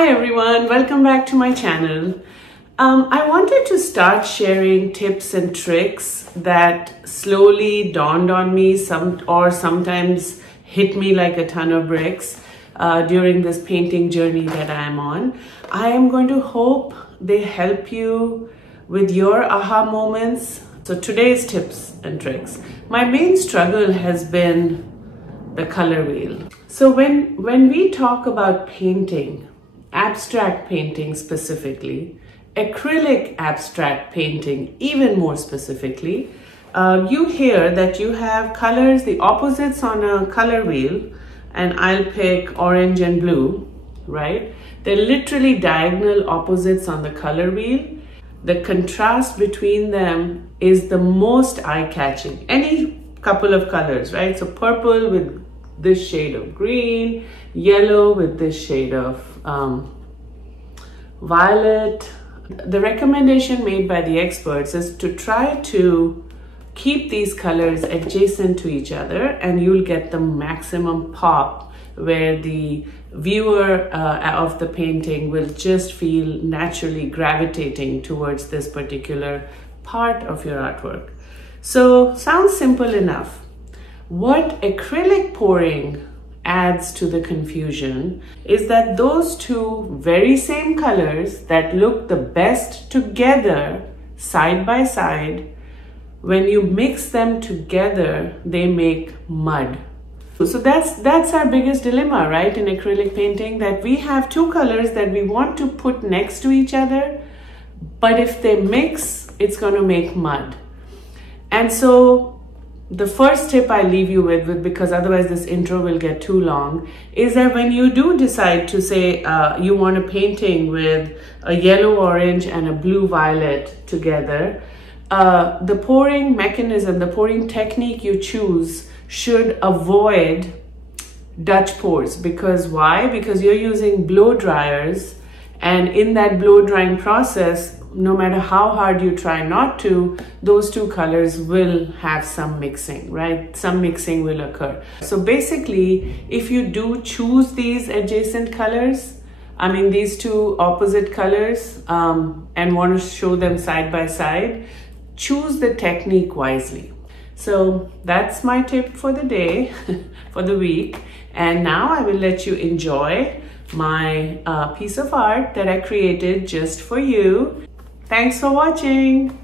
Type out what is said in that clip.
Hi everyone, welcome back to my channel. I wanted to start sharing tips and tricks that slowly dawned on me sometimes hit me like a ton of bricks during this painting journey that I am on. I am going to hope they help you with your aha moments. So today's tips and tricks. My main struggle has been the color wheel. So when we talk about painting, abstract painting specifically, acrylic abstract painting even more specifically, you hear that you have colors, the opposites on a color wheel, and I'll pick orange and blue, right? They're literally diagonal opposites on the color wheel. The contrast between them is the most eye-catching. Any couple of colors, right? So purple with this shade of green, yellow with this shade of violet. The recommendation made by the experts is to try to keep these colors adjacent to each other, and you'll get the maximum pop where the viewer of the painting will just feel naturally gravitating towards this particular part of your artwork. So sounds simple enough. What acrylic pouring adds to the confusion is that those two very same colors that look the best together side by side, when you mix them together, they make mud. So that's our biggest dilemma, right, in acrylic painting, that we have two colors that we want to put next to each other, but if they mix, it's going to make mud. And so the first tip I leave you with, because otherwise this intro will get too long, is that when you do decide to say you want a painting with a yellow orange and a blue violet together, the pouring mechanism, the pouring technique you choose should avoid Dutch pours. Because why? Because you're using blow dryers, and in that blow drying process, no matter how hard you try not to, those two colors will have some mixing, right? Some mixing will occur. So basically, if you do choose these adjacent colors, I mean these two opposite colors, and want to show them side by side, choose the technique wisely. So that's my tip for the day, for the week. And now I will let you enjoy my piece of art that I created just for you. Thanks for watching.